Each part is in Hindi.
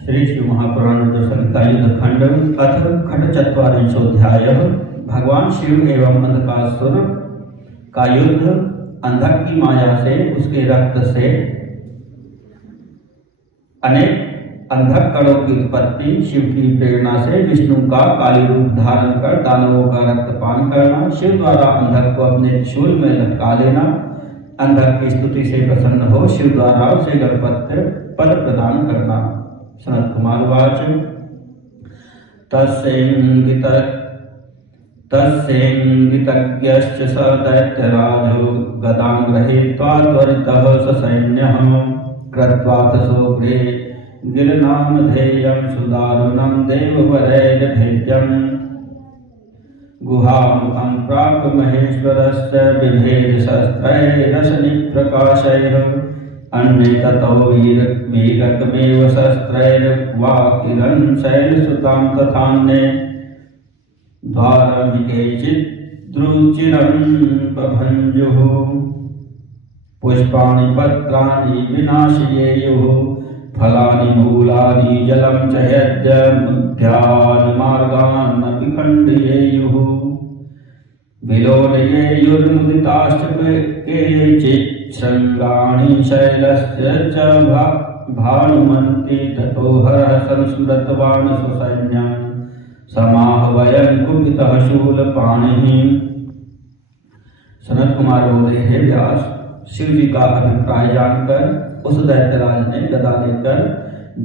श्री शिव महापुराण दर्शन युद्ध खंड अथ खंड 44 भगवान शिव एवं अंधकासुर का युद्ध। अंधक की माया से, उसके रक्त से अनेक अंधक कणों की उत्पत्ति, शिव की प्रेरणा से विष्णु का काली रूप धारण कर दानवों का रक्तपान करना, शिव द्वारा अंधक को अपने त्रिशूल में लटका लेना, अंधक की स्तुति से प्रसन्न हो शिव द्वारा उसे गणपत्य पद प्रदान करना। सनत कुमार वाच तस्येङ्गितज्ञश्च स दैत्यराजो गदां गृहीत्वा त्वरितः ससैन्यः कृत्वाथ सोऽग्रे गिरनामधेयं सुदारुणं देववरैर्भेद्यम् गुहामुखं प्राप्य महेश्वरस्य बिभेदशस्त्रैरशनिप्रकाशैः अन्ये ततो वीरकमेव शस्त्रैर्वा किलं शैलसुतां तथान्ये द्वारमिकेचिद्रुचिरं बभञ्जुः पुष्पाणि पत्राणि विनाशयेयुः फलानि मूलानि जलं च यद्यमुद्यान् मार्गान्नपि खण्डयेयुः विलोलयेयुर्मुदिताश्च केचित् शृङ्गाणि शैलस्य च भानुमन्ति ततो हरः संस्मृतवान् स्वसैन्यं समाहवयन् कुपितः शूलपाणिः। सनत कुमार बोले, हे व्यास, शिव जी का अभिप्राय जानकर उस दैत्यराज ने गदा लेकर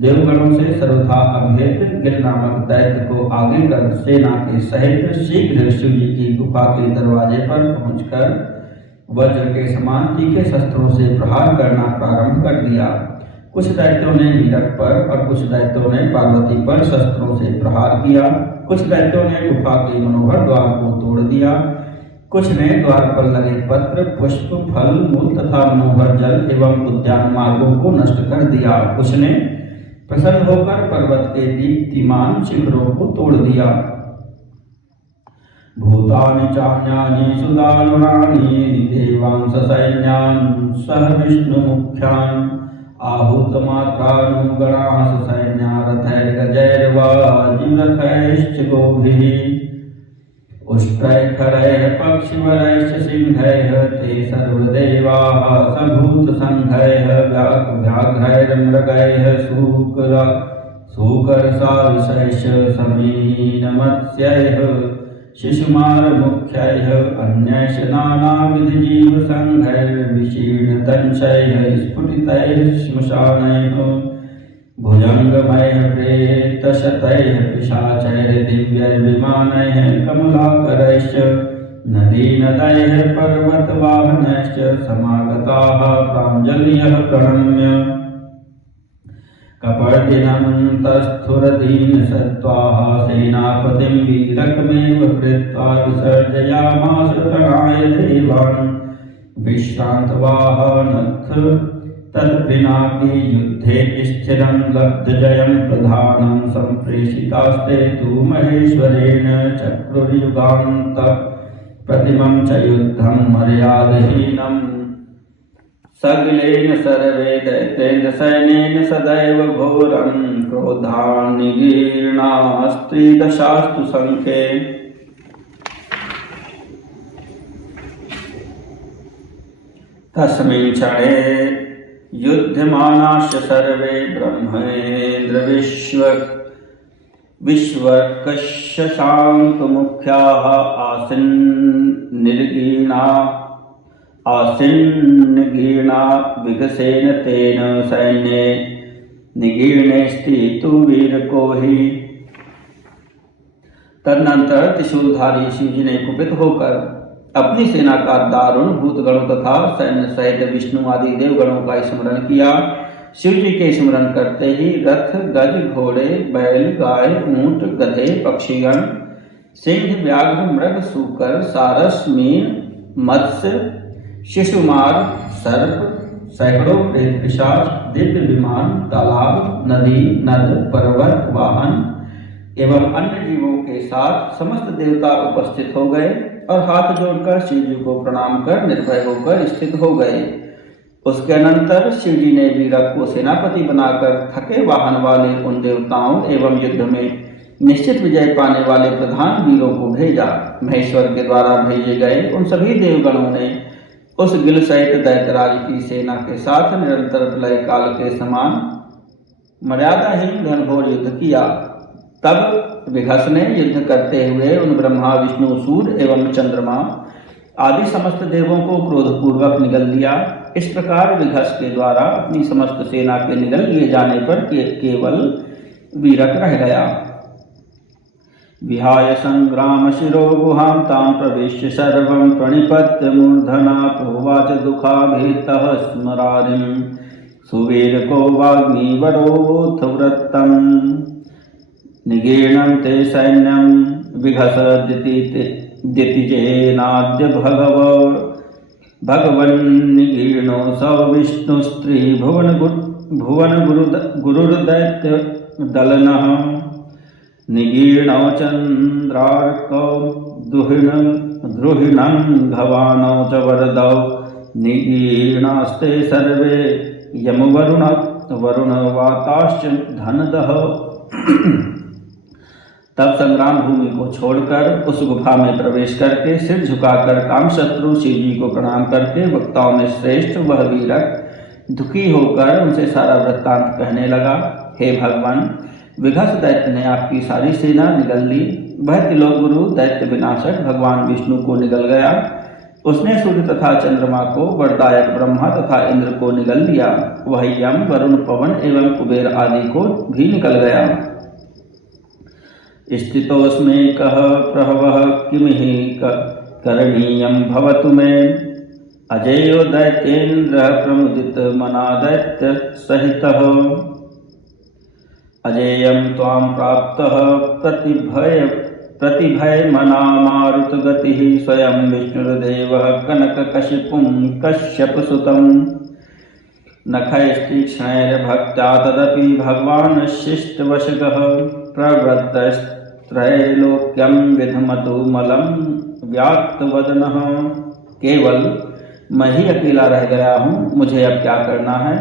देवगणों से सर्वथा अभेद गिर नामक दैत्य को आगे कर सेना के सहित शीघ्र शिव जी की गुफा के दरवाजे पर पहुंचकर वज्र के समान तीखे शस्त्रों से प्रहार करना प्रारंभ कर दिया। कुछ दैत्यों ने मीरक पर और कुछ दैत्यों ने पार्वती पर शस्त्रों से प्रहार किया। कुछ दैत्यों ने गुफा के मनोहर द्वार को तोड़ दिया। कुछ ने द्वार पर लगे पत्र, पुष्प, फल, मूल तथा मनोहर जल एवं उद्यान मार्गों को नष्ट कर दिया। कुछ ने प्रसन्न होकर पर्वत के दीप्तिमान शिखरों को तोड़ दिया। भूतानि चान्यानि सुदारुणानि देवांस सैन्यान् सह विष्णुमुख्यान् आहूतमात्रानुगणाः सैन्या रथैर्गजैर्वाजिरथैश्च गोभिः उष्ट्रैखरैः पक्षिवरैश्च सिंहैः ते सर्वदेवाः सभूतसङ्घैः व्याघ्रैर्मृगैः शूकरसाविशैश्च समीनमत्स्यैः शिशुमारमुख्यैः अन्यैश्च नानाविधजीवसङ्घैर्विशीर्णदंशैः स्फुटितैः श्मशानैः भुजङ्गमैः प्रेतशतैः पिशाचैर्दिव्यैर्विमानैः कमलाकरैश्च नदीनदैः पर्वतवाहनैश्च समागताः प्राञ्जलयः प्रणम्य कपर्दिनं तस्थुरदीनसत्त्वाः सेनापतिं वीरकमेव कृत्वा विसर्जयामास रणाय देवान् विश्रान्तवाहनथ तत्पिनाकी युद्धे स्थिरं लब्धजयं प्रधानं सम्प्रेषितास्ते तु महेश्वरेण चक्रुर्युगान्त प्रतिमं च युद्धं मर्यादहीनं सगिलेन सर्वे दैत्येन्द्र सैन्येन सदैव घोरं क्रोधान्निगीर्णास्त्रिदशास्तु संख्ये तस्मिन् क्षणे युध्यमानाश्च सर्वे ब्रह्मेन्द्र विश्वकशशाङ्कमुख्याः आसीन्निगीर्णा विगसेन तेन सैन्ये निगीर्णे स्थितु वीरको हि। तदनंतर त्रिशूलधारी शिव जी ने कुपित होकर अपनी सेना का दारुण भूतगणों तथा सैन्य सहित विष्णु आदि देवगणों का स्मरण किया। शिव जी के स्मरण करते ही रथ, गज, घोड़े, बैल, गाय, ऊंट, गधे, पक्षीगण, सिंह, व्याघ्र, मृग, शूकर, सारस, मीन, मत्स्य, शिशुमार, सर्प, सैकड़ों प्रेत पिशाच, दिव्य विमान, तालाब, नदी, नद, पर्वत, वाहन एवं अन्य जीवों के साथ समस्त देवता उपस्थित हो गए और हाथ जोड़कर शिव जी को प्रणाम कर निर्भय होकर स्थित हो गए। उसके अनंतर शिव जी ने वीरक को सेनापति बनाकर थके वाहन वाले उन देवताओं एवं युद्ध में निश्चित विजय पाने वाले प्रधान वीरों को भेजा। महेश्वर के द्वारा भेजे गए उन सभी देवगणों ने उस गिल सहित दैत्यराज की सेना के साथ निरंतर प्रलय काल के समान मर्यादाहीन घनघोर युद्ध किया। तब विघस ने युद्ध करते हुए उन ब्रह्मा, विष्णु, सूर्य एवं चंद्रमा आदि समस्त देवों को क्रोधपूर्वक निगल लिया। इस प्रकार विघस के द्वारा अपनी समस्त सेना के निगल लिए जाने पर केवल वीरक रह गया। विहाय संग्राम शिरो गुहां तां प्रविश्य सर्वं प्रणिपत्य मूर्धना प्रोवाच दुःखाभीतः स्मरारिं सुवीरको वाग्मीवरोऽथ वृत्तं निगीर्णं ते सैन्यं विघस दितिजेनाद्य भगवन्निगीर्णो स विष्णुस्त्री भुवन गुरुर्दैत्य दलनः निगीर्णौ चन्द्रार्कौ द्रुहिणं घवानौ च वरदौ निगीर्णास्ते सर्वे वरुण वाताश्च धनदः। तब संग्राम भूमि को छोड़कर उस गुफा में प्रवेश करके सिर झुकाकर कामशत्रु शिव जी को प्रणाम करके वक्ताओं में श्रेष्ठ वह वीरक दुखी होकर उनसे सारा वृत्तांत कहने लगा। हे भगवान, विघस दैत्य ने आपकी सारी सेना निगल ली। वह तिलोगुरु दैत्य विनाशक भगवान विष्णु को निगल गया। उसने सूर्य तथा चंद्रमा को, वरदायक ब्रह्मा तथा इंद्र को निगल लिया। वह यम, वरुण, पवन एवं कुबेर आदि को भी निकल गया। स्थितोऽस्मि कः प्रहवः किमिहि करणीयं भवतु मे अजेयो दैत्येन्द्र प्रमुदित मना दैत्य सहितः अजेयं त्वां प्राप्तः प्रतिभय मना मारुत गतिः स्वयं विष्णुर्देवः कनककशिपुं कश्यपसुतं नखैस्तीक्ष्णैर्भक्त्या तदपि भगवान् शिष्टवशगः प्रवृत्तस्त्रैलोक्यं विधमतु मलं व्याक्तवदनः। केवल मैं ही अकेला रह गया हूँ, मुझे अब क्या करना है।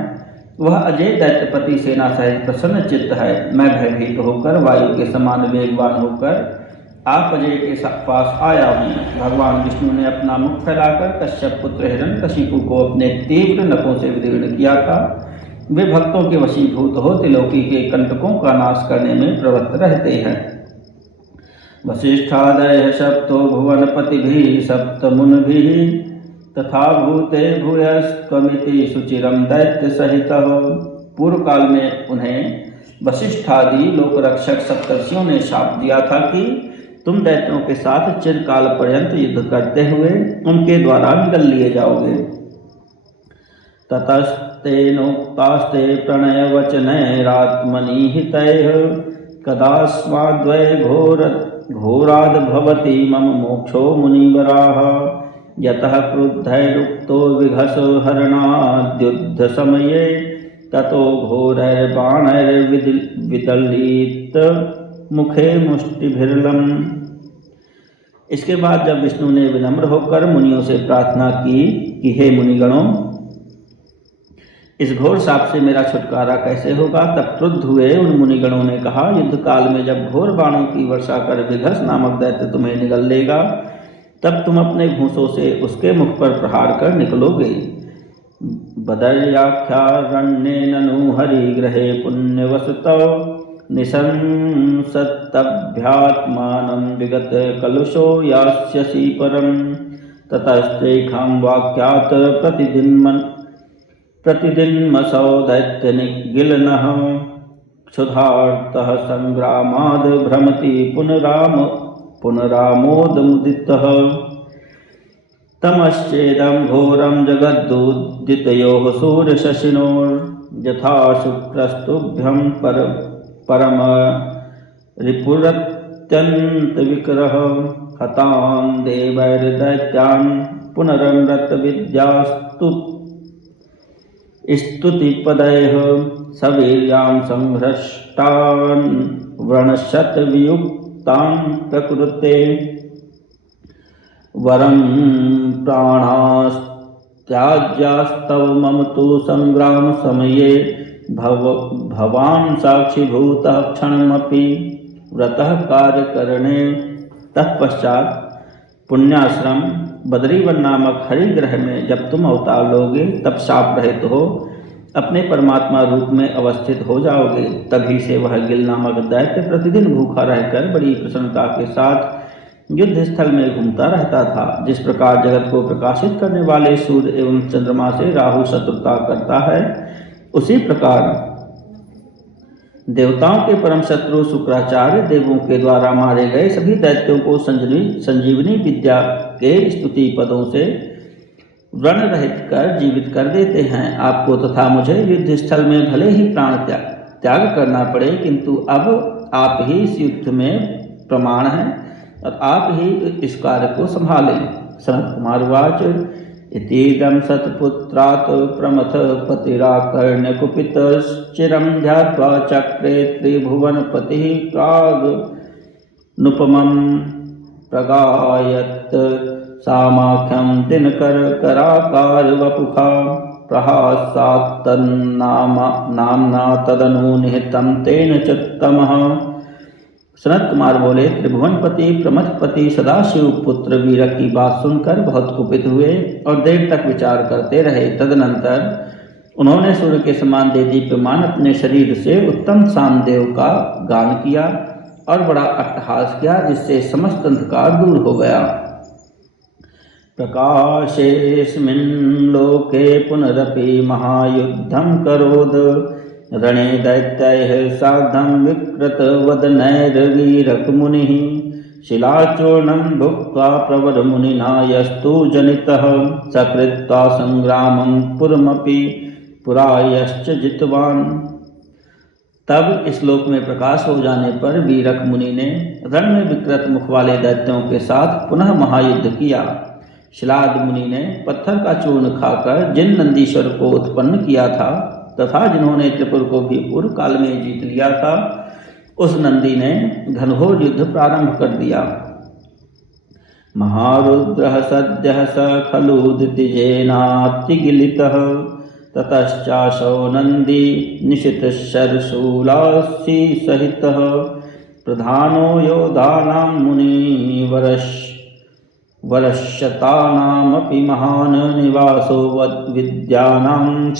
वह अजय दैत्यपति सेना सहित प्रसन्न चित्त है। मैं भयभीत होकर वायु के समान वेगवान होकर आप अजय के पास आया हूँ। भगवान विष्णु ने अपना मुख फैलाकर कश्यप पुत्र हिरण्यकशिपु को अपने तीव्र नखों से विदीर्ण किया था। वे भक्तों के वशीभूत हो त्रिलोकी के कंटकों का नाश करने में प्रवृत्त रहते हैं। वसिष्ठादय सप्तो भुवनपतिभिः सप्तमुनिभिः तथा भूते भूयस्त्वमिति सुचिरं दैत्य सहितः। पूर्व काल में उन्हें वशिष्ठादि लोकरक्षक सप्तर्षियों ने शाप दिया था कि तुम दैत्यों के साथ चिरकाल पर्यंत युद्ध करते हुए उनके द्वारा निगल लिए जाओगे। ततस्तेनोक्तास्ते प्रणयवचनैरात्मनिहितैः कदास्माद्वै घोराद् भवति मम मोक्षो मुनिवराः यतः क्रुद्धैरुक्तो विघसो हरणाद्युद्धसमये ततो घोरैर्बाणैर्विदलित मुखे मुष्टिभिर्लम्। इसके बाद जब विष्णु ने विनम्र होकर मुनियों से प्रार्थना की कि हे मुनिगणों, इस घोर शाप से मेरा छुटकारा कैसे होगा, तब क्रुद्ध हुए उन मुनिगणों ने कहा, युद्ध काल में जब घोर बाणों की वर्षा कर विघस नामक दैत्य तुम्हें निगल लेगा, तब तुम अपने घूंसों से उसके मुख पर प्रहार कर निकलोगे। बदर्याख्यारण्ये ननु हरिग्रहे पुण्यवसतौ निशंसतभ्यात्मानं विगत कलुषो यास्यसि परं ततस्तेषां वाक्यात् प्रतिदिनमसौ दैत्यनिगिलनः क्षुधार्तः संग्रामाद् भ्रमति पुनरामोदमुदितः। तमश्चेदं घोरं जगद्दुदितयोः सूर्यशशिनोर्यथा शुक्रस्तुभ्यं परम रिपुरत्यन्तविक्रः हतान् देवैर्दैत्यान् पुनरमृतविद्यास्तुतिपदैः सवीर्यां संहृष्टान् व्रणशतवियुक्तान् प्रकृते वरं त्याज्यास्तव मम तु संग्राम समये भवान् साक्षीभूतः क्षणमपि व्रतः कार्यकरणे। तत्पश्चात पुण्याश्रम बद्रीवन नामक हरिग्रह में जब तुम अवतार लोगे तब शाप रहित हो अपने परमात्मा रूप में अवस्थित हो जाओगे। तभी से वह गिल नामक दैत्य प्रतिदिन भूखा रहकर बड़ी प्रसन्नता के साथ युद्ध स्थल में घूमता रहता था। जिस प्रकार जगत को प्रकाशित करने वाले सूर्य एवं चंद्रमा से राहु शत्रुता करता है, उसी प्रकार देवताओं के परम शत्रु शुक्राचार्य देवों के द्वारा मारे गए सभी दैत्यों को संजीवनी विद्या के स्तुति पदों से व्रण रहित कर जीवित कर देते हैं। आपको तथा मुझे युद्ध स्थल में भले ही प्राण त्याग करना पड़े, किंतु अब आप ही इस युद्ध में प्रमाण हैं और आप ही इस कार्य को संभालें। सनत कुमार वाच इतीदं सत्पुत्रात् प्रमथ पतिराकर्ण्य कुपित चिरं ध्यात्वा चक्रे त्रिभुवनपतिः प्राग्नुपमं प्रगायत् सामाख्यं दिनकर कराकार वपुखा प्रहासात्तन्नाम्ना तदनु निहितं तेन च तमः। सनत कुमार बोले, त्रिभुवनपति प्रमथपति सदाशिव पुत्र वीरक की बात सुनकर बहुत कुपित हुए और देर तक विचार करते रहे। तदनंतर उन्होंने सूर्य के समान देदीप्यमान अपने शरीर से उत्तम सामदेव का गान किया और बड़ा अट्टहास किया, जिससे समस्त अंधकार दूर हो गया। प्रकाशेऽस्मिन् लोके पुनरपि महायुद्धं करोद रणे दैत्यैः सार्धं विकृतवदनैर्वीरक मुनिः शिलाचूर्णं भुक्त्वा प्रवरमुनिना यस्तु जनितः सकृत्वा संग्रामं पुरमपि पुरायश्च जितवान्। तब इस लोक में प्रकाश हो जाने पर वीरक मुनि ने रण में विकृत मुख वाले दैत्यों के साथ पुनः महायुद्ध किया। शिलाद मुनि ने पत्थर का चूर्ण खाकर जिन नंदीश्वर को उत्पन्न किया था तथा जिन्होंने त्रिपुर को भी पूर्व काल में जीत लिया था, उस नंदी ने घनघोर युद्ध प्रारंभ कर दिया। महारुद्रः सद्यः स खलु दितिजेनातिगिलितः ततश्चासौ नंदी निशितशरशूलासी सहितः प्रधानो योधानां मुनिवरश्यतानामपि महान् निवासो विद्यानां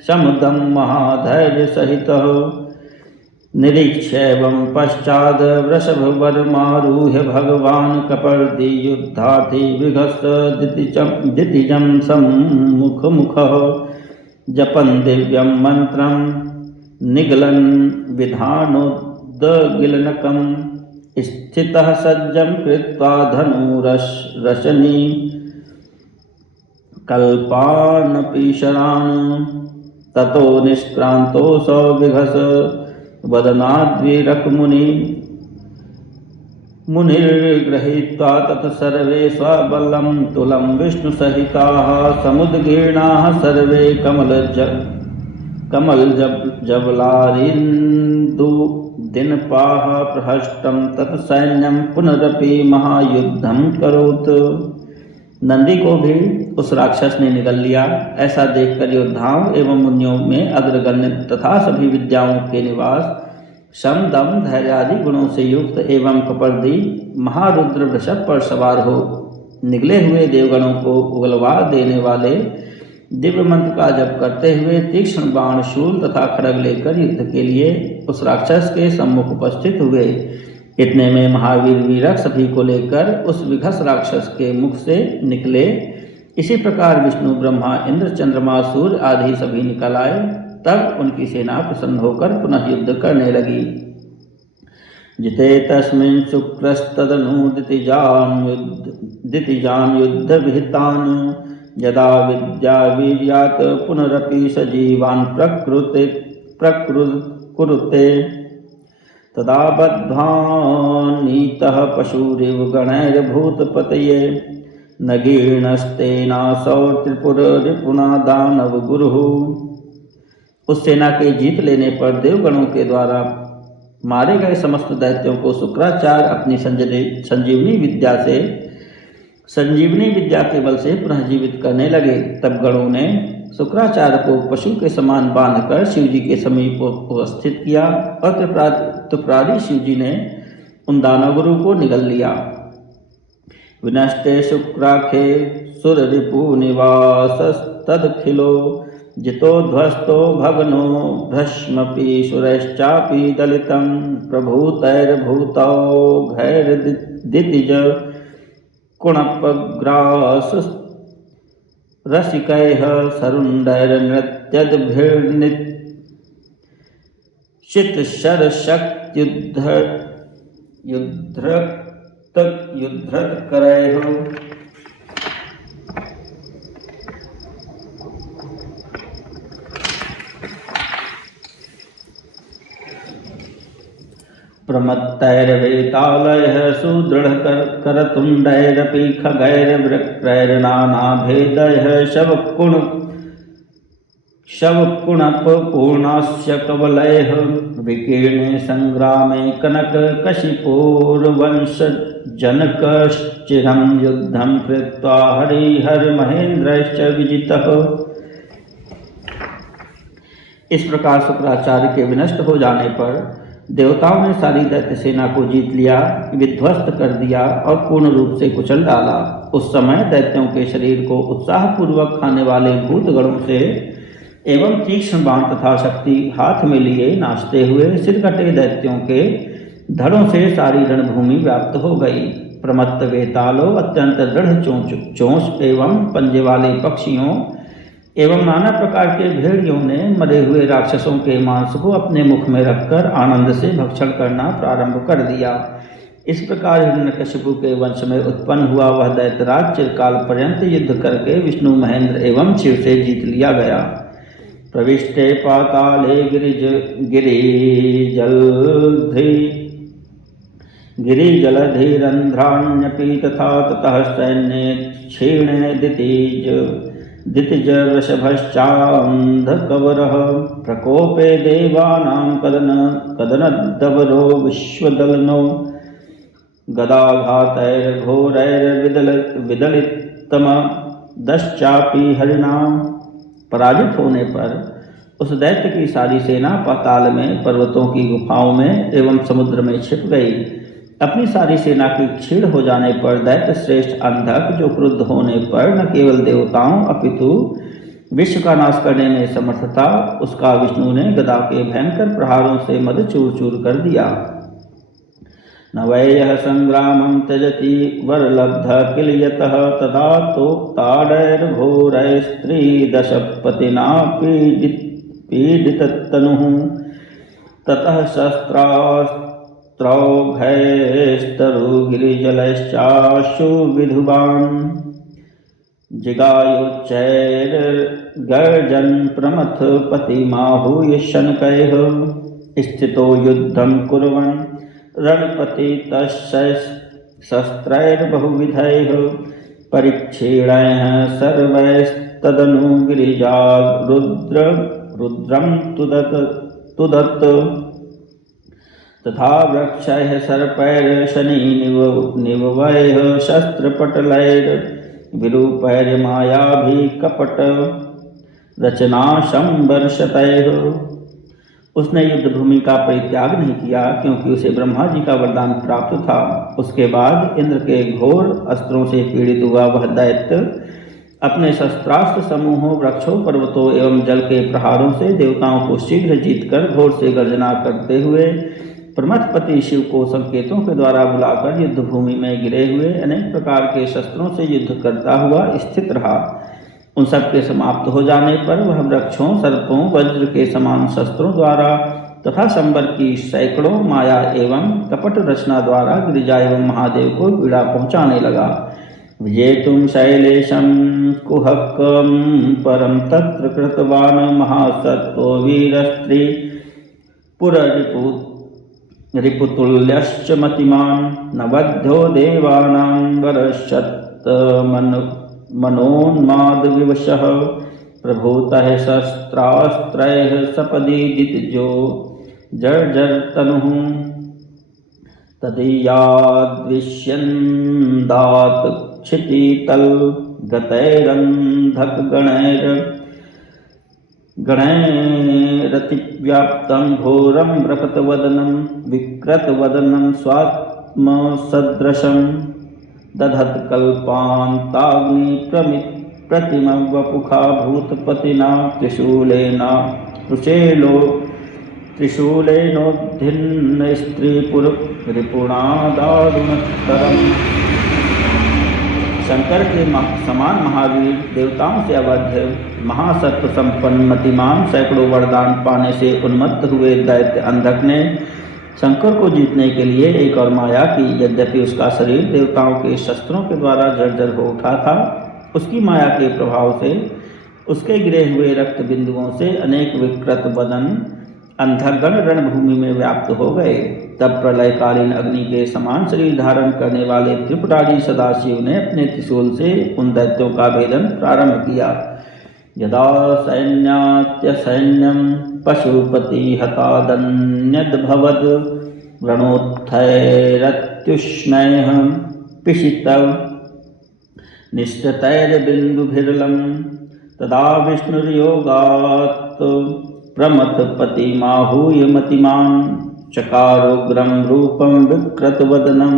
शमदं महाधैर्यसहितः। निरीक्ष्यैवं पश्चाद् वृषभवर्मारूह्य भगवान् कपर्दी युद्धार्थी विघस्त दितिजं सम्मुखमुखः जपन् दिव्यं मन्त्रं निगलन् विधानोद्गिलनकं स्थितः सज्जं कृत्वा धनुरशनी कल्पानपि शरान् ततो निष्क्रांतो सौविघस वदनाद्वीरक मुनिर्गृहीत्वा तत्सर्वे स्वबलं तुलं विष्णुसहिताः समुद्गीर्णाः सर्वे कमलजबलारिन्दुदिनपाः प्रहष्टं तत्सैन्यं पुनरपि महायुद्धं करोत्। नंदी को भी उस राक्षस ने निगल लिया। ऐसा देखकर योद्धाओं एवं मुनियों में अग्रगण्य तथा सभी विद्याओं के निवास शम दम धैर्यादि गुणों से युक्त एवं कपर्दी महारुद्र वृषभ पर सवार हो निगले हुए देवगणों को उगलवा देने वाले दिव्य मंत्र का जप करते हुए तीक्ष्ण बाण शूल तथा खड्ग लेकर युद्ध के लिए उस राक्षस के सम्मुख उपस्थित हुए। इतने में महावीर वीरक सभी को लेकर उस विघस राक्षस के मुख से निकले। इसी प्रकार विष्णु ब्रह्मा इंद्र चंद्रमा सूर्य आदि सभी निकल आए। तब उनकी सेना प्रसन्न होकर पुनः युद्ध करने लगी। जिते तस्मिन् शुक्रस्तदनु दितिजान युद्ध विहितान यदा विद्या वीर्यात् पुनरपि सजीवान् प्रकृते तदा बद्धानीतः पशुरिव गणैर्भूतपतये नगीर्णस्तेनासौ त्रिपुररिपुना दानव गुरुः। उस सेना के जीत लेने पर देवगणों के द्वारा मारे गए समस्त दैत्यों को शुक्राचार्य अपनी संजीवनी विद्या से संजीवनी विद्या के बल से पुनः जीवित करने लगे। तब गणों ने शुक्राचार्य को पशु के समान बांधकर शिव जी के समीप उपस्थित किया और त्रिपुरारी शिव जी ने उन दानवगुरु को निगल लिया। विनष्टे शुक्राखे सुर रिपु निवासस्तदखिलो जितो ध्वस्तो भगनो भ्रष्मपि सुरश्चापि दलितं प्रभूतैर्भूतौ घैर्दितिज कुणपग्रास रसिकैः सरुण्डैर्नृत्यद्भिर्निशितशरशक्त्युद्धृतकरैः प्रमत्तैर्वेतालैः सुदृढकरतुण्डैरपि खगैर्वृक्रैर्नानाभेदैः शवकुणपपूर्णास्य कवलैः विकीर्णे संग्रामे कनककशिपूर्वंशजनकश्चिरं युद्धं कृत्वा हरिहरमहेन्द्रश्च विजितः। इस प्रकार शुक्राचार्य के विनष्ट हो जाने पर देवताओं ने सारी दैत्य सेना को जीत लिया, विध्वस्त कर दिया और पूर्ण रूप से कुचल डाला। उस समय दैत्यों के शरीर को उत्साहपूर्वक खाने वाले भूतगणों से एवं तीक्ष्ण बाण तथा शक्ति हाथ में लिए नाचते हुए सिरकटे दैत्यों के धड़ों से सारी रणभूमि व्याप्त हो गई। प्रमत्त वेतालो अत्यंत दृढ़ चोंच एवं पंजे वाले पक्षियों एवं नाना प्रकार के भेड़ियों ने मरे हुए राक्षसों के मांस को अपने मुख में रखकर आनंद से भक्षण करना प्रारंभ कर दिया। इस प्रकार हिरण्यकशिपु के वंश में उत्पन्न हुआ वह दैत्यराज चिरकाल पर्यंत युद्ध करके विष्णु महेंद्र एवं शिव से जीत लिया गया। प्रविष्टे पाताले गिरिजलधिरन्ध्राण्यपि तथा ततः सैन्ये क्षीणे दितिज वृषभश्चान्धकवरः प्रकोपे देवानां कदनद्दवरो विश्वदलनो गदाघातैर्घोरैर्विदलितमदश्चापि हरिणाम। पराजित होने पर उस दैत्य की सारी सेना पाताल में, पर्वतों की गुफाओं में एवं समुद्र में छिप गई। अपनी सारी सेना की क्षीण हो जाने पर दैत्य श्रेष्ठ अंधक, जो क्रुद्ध होने पर न केवल देवताओं अपितु विश्व का नाश करने में समर्थ था, उसका विष्णु ने गदा के भयंकर प्रहारों से मद चूर चूर कर दिया। न वै यः संग्रामं त्यजति वरलब्ध किल यतः तदा तोक्ताडैर्घोरैस्त्रिदशपतिना पीडिततनुः ततः शस्त्रास्त्रौघैस्तरुगिरिजलैश्चाशु विधुवान् जिगायोच्चैर्गर्जन् प्रमथ पतिमाहूय शनकैः स्थितो युद्धं कुर्वन् रणपति शस्त्रैर्बहुविधैः परिक्षीणैः सर्वैस्तदनु गिरिजा रुद्रं तुदत् तथा वृक्षैः सर्पैर्शनिनिवैः शस्त्रपटलैर्विरूपैर्मायाभिकपट रचनाशंवर्षतैः। उसने युद्ध भूमि का परित्याग नहीं किया, क्योंकि उसे ब्रह्मा जी का वरदान प्राप्त था। उसके बाद इंद्र के घोर अस्त्रों से पीड़ित हुआ वह दैत्य अपने शस्त्रास्त्र समूहों, वृक्षों, पर्वतों एवं जल के प्रहारों से देवताओं को शीघ्र जीतकर घोर से गर्जना करते हुए प्रमथपति शिव को संकेतों के द्वारा बुलाकर युद्ध भूमि में गिरे हुए अनेक प्रकार के शस्त्रों से युद्ध करता हुआ स्थित रहा। उन सब के समाप्त हो जाने पर वह वृक्षों, सर्पों, वज्र के समान शस्त्रों द्वारा तथा संबर की सैकड़ों माया एवं कपट रचना द्वारा गिरिजा एवं महादेव को पीड़ा पहुँचाने लगा। विजेतुं शैलेशं कुहकं परं तत्र कृतवान् महासत्त्वो वीरस्त्री रिपुतुल्यश्च मतिमान् नवध्यो देवानां वरश्चत्तमनोन्मादविवशः प्रभूतः शस्त्रास्त्रैः सपदि दितिजो जर्जरतनुः तदीयाद्विष्यन्दात् क्षितितल गतैरन्धक गणैरतिव्याप्तं घोरं मृकतवदनं विकृतवदनं स्वात्मसदृशं दधत्कल्पान्ताग्नि प्रतिमं वपुखा भूतपतिना त्रिशूलेनोद्धिन्न स्त्रीपुररिपुणा दारुणतरम्। शंकर के समान महावीर, देवताओं से अवध्य, महासत्व संपन्न मतिमान, सैकड़ों वरदान पाने से उन्मत्त हुए दैत्य अंधक ने शंकर को जीतने के लिए एक और माया की। यद्यपि उसका शरीर देवताओं के शस्त्रों के द्वारा जर्जर हो उठा था, उसकी माया के प्रभाव से उसके गिरे हुए रक्त बिंदुओं से अनेक विकृत वदन अंधकगण रणभूमि में व्याप्त हो गए। तब प्रलयकालीन अग्नि के समान शरीर धारण करने वाले त्रिपुरारी सदाशिव ने अपने त्रिशूल से उन दैत्यों का भेदन प्रारंभ किया। यदा सैन्यात्यसैन्यं पशुपति हतादन्यद्भवद् रणोत्थैरत्युष्णैः पिशितव निश्चितैर्बिन्दुभिर्लं तदा विष्णुर्योगात् प्रमथपतिमाहूय मतिमान् चकारोग्रं रूपं विकृतवदनं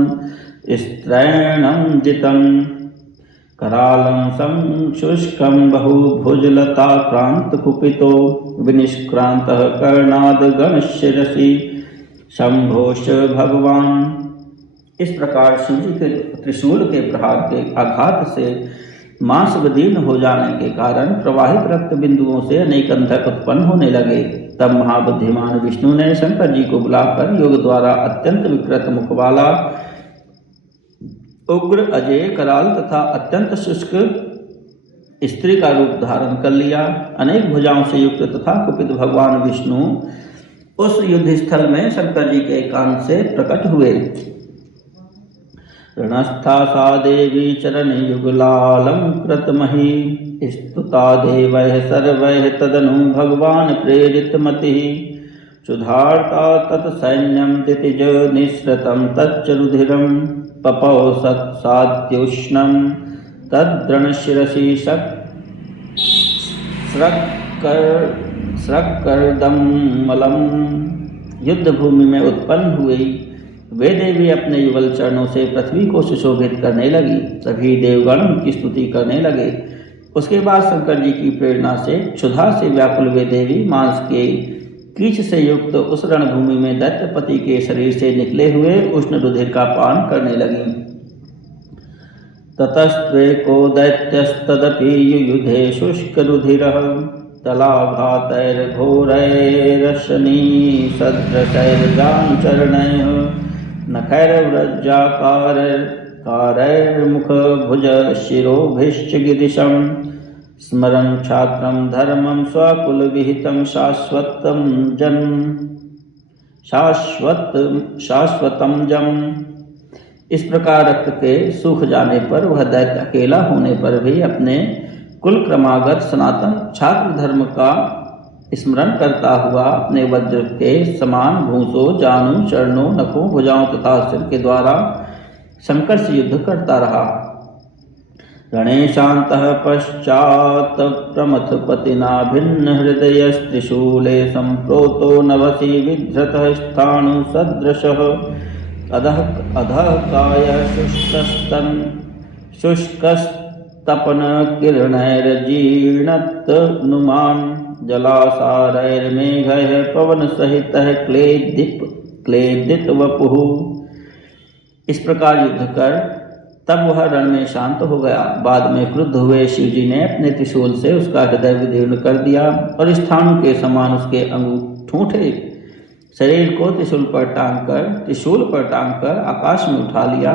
स्त्रैणं जितं करालं संशुष्कं बहुभुजलताक्रान्तकुपितो विनिष्क्रान्तः कर्णाद्गणशिरसि शंभोश्च भगवान्। इस प्रकार शिवजी के त्रिशूल के प्रहार के आघात से मांस विदीर्ण हो जाने के कारण प्रवाहित रक्त बिंदुओं से अनेक अंधक उत्पन्न होने लगे। तब महाबुद्धिमान विष्णु ने शंकर जी को बुलाकर योग द्वारा अत्यंत विकृत मुख वाला, उग्र, अजेय, कराल तथा अत्यंत शुष्क स्त्री का रूप धारण कर लिया। अनेक भुजाओं से युक्त तथा कुपित भगवान विष्णु उस युद्ध स्थल में शंकर जी के एकांत से प्रकट हुए। रणस्था सा देवी चरण युगलालं कृतमही स्तुता देवैः सर्वैः तदनु भगवान् प्रेरित मतिः क्षुधार्ता तत्सैन्यं दितिज निःसृतं तच्चरुधिरं पपौ सत्सात्युष्णं तद्रणशिरसि स्रक्कर्दमलं। युद्ध भूमि में उत्पन्न हुई वे देवी अपने युगल चरणों से पृथ्वी को सुशोभित करने लगी। सभी देवगण उनकी स्तुति करने लगे। उसके बाद शंकर जी की प्रेरणा से क्षुधा से व्याकुल वे देवी मांस के कीच से युक्त उस रणभूमि में दैत्यपति के शरीर से निकले हुए उष्ण रुधिर का पान करने लगी। ततस्त्वेको दैत्यस्तदपि युयुधे शुष्करुधिरः तलाघातैर्घोरैरशनीसदृशैर्जानुचरणैः नखैर्व्रजाकारैर्मुखभुजशिरोभिश्च गिरिशं स्मरन् क्षात्रं धर्मं स्वकुलविहितं शाश्वतं जम। इस प्रकार रक्त के सूख जाने पर वह दैत्य अकेला होने पर भी अपने कुल क्रमागत सनातन छात्र धर्म का स्मरण करता हुआ अपने वज्र के समान भूसों, जानों, चरणों, नखों, भुजाओं तथा सिर के द्वारा शंकर से युद्ध करता रहा। रणे शान्तः पश्चात् प्रमथपतिना भिन्न हृदयस्त्रिशूले संप्रोतो नभसि विधृतः स्थाणु सदृशः अधः कायः शुष्कस्तपन किरणैर्जीर्णतनुमान् जलासारैर्मेघैः पवन सहितः क्लेदित वपुः। इस प्रकार युद्ध कर तब वह रण में शांत हो गया। बाद में क्रुद्ध हुए शिवजी ने अपने त्रिशूल से उसका हृदय विदीर्ण कर दिया और स्थाणु के समान उसके अंगूठे शरीर को त्रिशूल पर टांगकर आकाश में उठा लिया।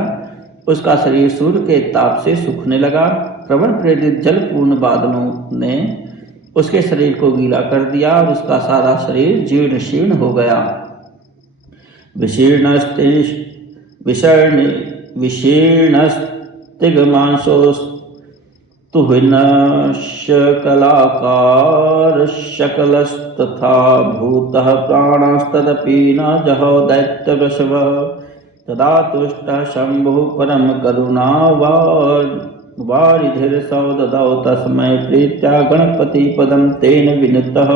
उसका शरीर सूर्य के ताप से सूखने लगा। प्रबल प्रेरित जलपूर्ण बादलों ने उसके शरीर को गीला कर दिया और उसका सारा शरीर जीर्ण शीर्ण हो गया। विशीर्णस्तिग्मांसोस्तुहिनशकलाकारशकलस्तथा भूतः प्राणस्तदपि न जहो दैत्यवृषभः तदा तुष्टः शंभुः परम करुणावारिधिर्सौ ददौ तस्मै प्रीत्या गणपति पदम तेन विनुतः।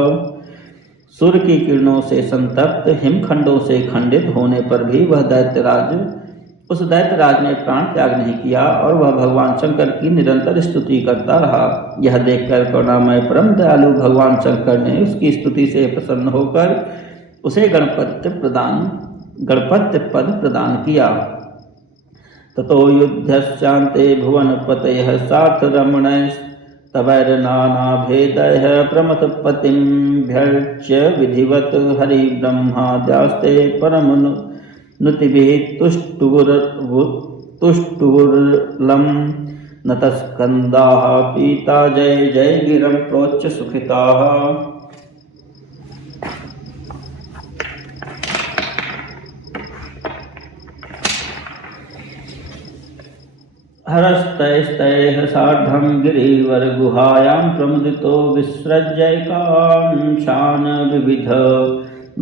सूर्य की किरणों से संतप्त हिमखंडों से खंडित होने पर भी वह उस दैत्यराज ने प्राण त्याग नहीं किया और वह भगवान शंकर की निरंतर स्तुति करता रहा। यह देखकर करुणामय परम दयालु भगवान शंकर ने उसकी स्तुति से प्रसन्न होकर उसे गणपत्य पद प्रदान किया। ततो युद्धस्यान्ते भुवनपतयः सार्थरमणैस्तवैर्नानाभेदैः प्रमथपतिमभ्यर्च्य विधिवत् हरिब्रह्माद्यास्ते परमनुतिभिः तुष्टुर्लं नतस्कन्दाः पीता जय जय गिरं प्रोच्च सुखिताः। हरस्तैस्तैः सार्धं गिरिवरगुहायां प्रमुदितो विसृज्यैकांशान् विविध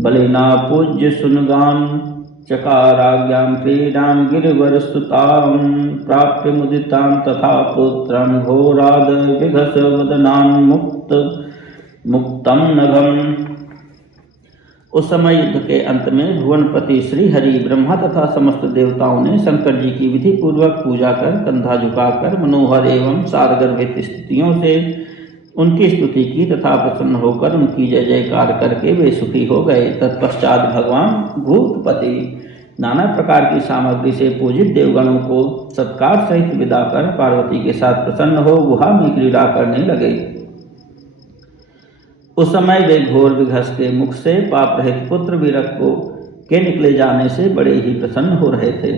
बलिना पूज्य सुनगान् चकाराज्ञां क्रीडां गिरिवरस्तुतां प्राप्य मुदितां तथा पुत्रं घोराद विघसवदनान् मुक्तं नघम्। उस समय युद्ध के अंत में भुवनपति श्री हरि ब्रह्मा तथा समस्त देवताओं ने शंकर जी की विधि पूर्वक पूजा कर कंधा झुकाकर मनोहर एवं सारगर्भित स्तुतियों से उनकी स्तुति की तथा प्रसन्न होकर उनकी जय जयकार करके वे सुखी हो गए। तत्पश्चात भगवान भूतपति नाना प्रकार की सामग्री से पूजित देवगणों को सत्कार सहित विदा कर पार्वती के साथ प्रसन्न हो गुहा में क्रीड़ा करने लगे। उस समय वे घोर विघस के मुख से पाप रहित पुत्र वीरक के निकले जाने से बड़े ही प्रसन्न हो रहे थे।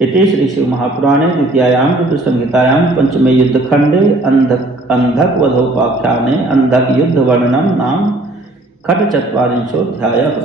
इति श्री शिव महापुराणे द्वितीयायां रुद्र संहितायां पंचमे युद्धखंडे अंधक वधोपाख्याने अंधक युद्ध वर्णनम नाम खट 44 अध्यायः।